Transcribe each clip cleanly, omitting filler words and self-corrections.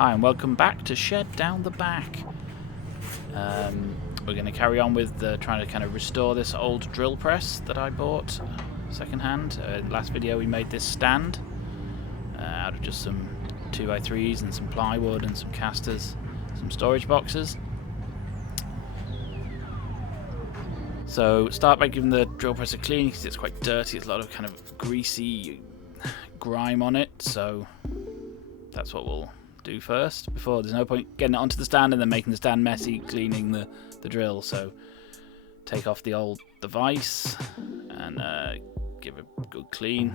Hi and welcome back to Shed Down the Back. We're going to carry on with trying to kind of restore this old drill press that I bought second hand. In the last video we made this stand out of just some 2x3s and some plywood and some casters, some storage boxes. So start by giving the drill press a clean because it's quite dirty. There's a lot of kind of greasy grime on it, so that's what we'll do first. Before, there's no point getting it onto the stand and then making the stand messy cleaning the drill. So take off the old device and give it a good clean.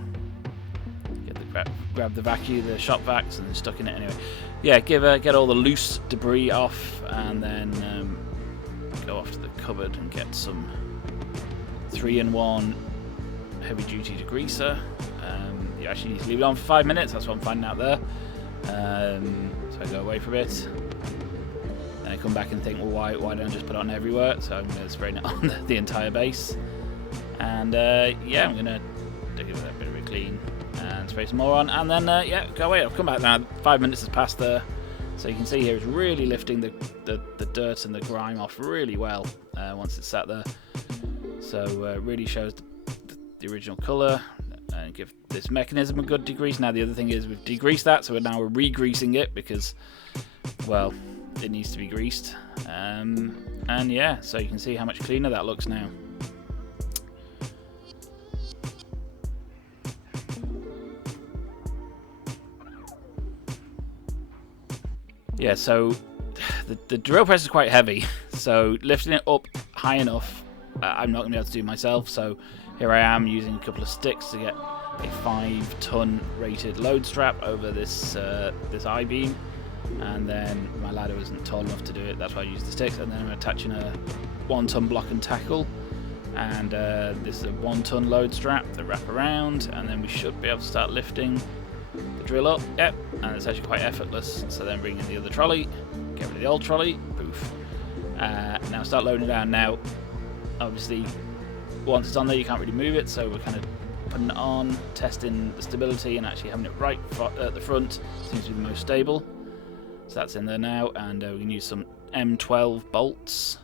Grab the vacuum, the shop vacs, and stuck in it anyway. Yeah, get all the loose debris off, and then go off to the cupboard and get some 3-in-1 heavy-duty degreaser. You actually need to leave it on for 5 minutes. That's what I'm finding out there. So I go away for a bit, and I come back and think, well, why don't I just put it on everywhere? So I'm going to spray it on the entire base, and yeah, I'm going to give it a bit of a clean and spray some more on, and then yeah, go away. I've come back now. 5 minutes has passed there, so you can see here it's really lifting the dirt and the grime off really well once it's sat there. So it really shows the original colour. And give this mechanism a good degrease. Now the other thing is we've degreased that, so we're re-greasing it because, well, it needs to be greased. And yeah, so you can see how much cleaner that looks now. Yeah, so the drill press is quite heavy, so lifting it up high enough, I'm not going to be able to do myself. So here I am using a couple of sticks to get a 5-ton rated load strap over this I-beam, and then my ladder isn't tall enough to do it. That's why I use the sticks, and then I'm attaching a 1-ton block and tackle, and this is a 1-ton load strap that wrap around, and then we should be able to start lifting the drill up. Yep, and it's actually quite effortless. So then bring in the other trolley, get rid of the old trolley, poof. Now start loading it down. Now obviously once it's on there you can't really move it, so we're kind of putting it on, testing the stability, and actually having it right at the front seems to be the most stable. So that's in there now, and we can use some M12 bolts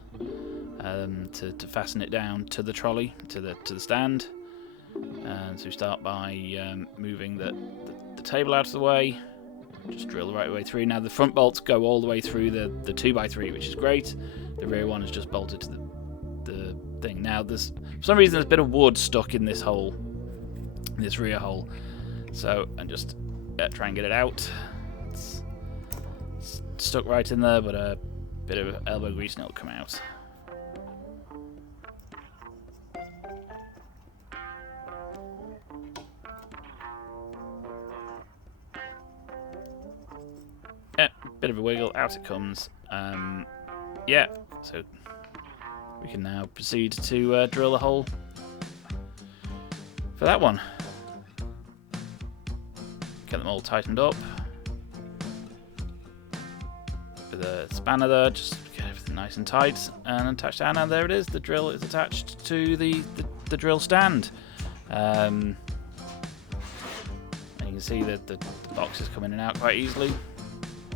to fasten it down to the trolley, to the stand. And so we start by moving the table out of the way, just drill the right way through. Now the front bolts go all the way through the 2x3, which is great. The rear one is just bolted to the thing. Now for some reason there's a bit of wood stuck in this hole, this rear hole, so and just try and get it out. It's stuck right in there, but a bit of elbow grease and it'll come out. Yeah, bit of a wiggle, out it comes. Yeah, so we can now proceed to drill the hole for that one. Get them all tightened up with a spanner there, just get everything nice and tight and attached down, and there it is. The drill is attached to the drill stand. And you can see that the boxes come in and out quite easily.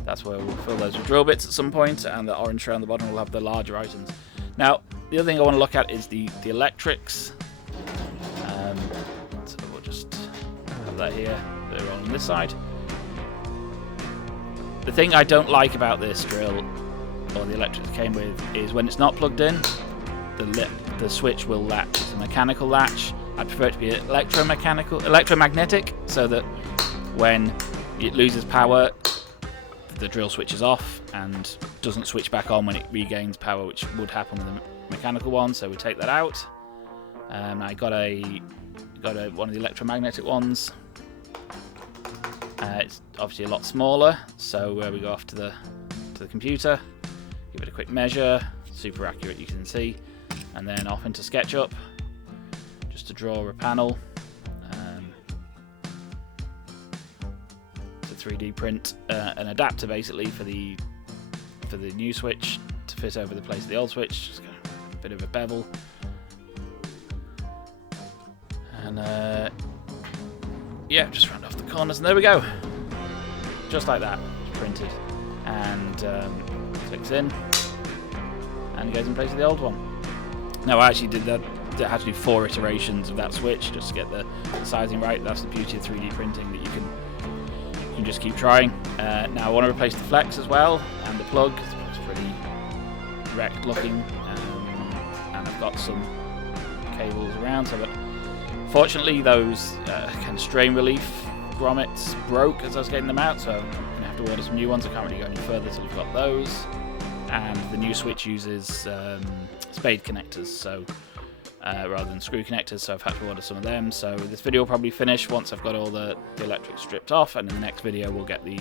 That's where we'll fill those with drill bits at some point, and the orange tray on the bottom will have the larger items. Now, the other thing I want to look at is the electrics. So we'll just have that here. They're on this side. The thing I don't like about this drill, or the electrics it came with, is when it's not plugged in, the switch will latch. It's a mechanical latch. I prefer it to be electromagnetic, so that when it loses power, the drill switches off and doesn't switch back on when it regains power, which would happen with the mechanical one. So we take that out. I got one of the electromagnetic ones. It's obviously a lot smaller, so we go off to the computer, give it a quick measure, super accurate, you can see, and then off into SketchUp just to draw a panel. 3D print an adapter basically for the new switch to fit over the place of the old switch. Just got a bit of a bevel, and yeah, just round off the corners, and there we go, just like that. printed, and clicks in, and goes in place of the old one. Now I actually did that. I had to do 4 iterations of that switch just to get the sizing right. That's the beauty of 3D printing, that you can just keep trying. Now I want to replace the flex as well, and the plug. It's pretty wrecked looking, and I've got some cables around. So, but fortunately, those kind of strain relief grommets broke as I was getting them out, so I'm going to have to order some new ones. I can't really go any further till I've got those. And the new switch uses spade connectors, so rather than screw connectors, so I've had to order some of them. So this video will probably finish once I've got all the electrics stripped off, and in the next video we'll get the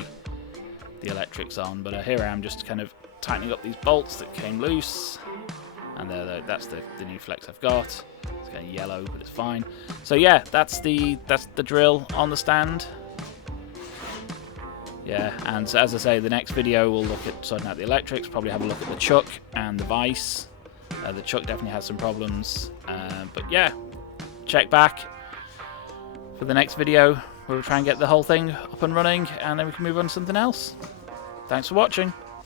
electrics on. But here I am just kind of tightening up these bolts that came loose, and that's the new flex I've got. It's kind of yellow, but it's fine. So yeah, that's the drill on the stand. Yeah, and so as I say, the next video we'll look at sorting out the electrics, probably have a look at the chuck and the vise. The chuck definitely has some problems, but yeah, check back for the next video where we'll try and get the whole thing up and running, and then we can move on to something else. Thanks for watching.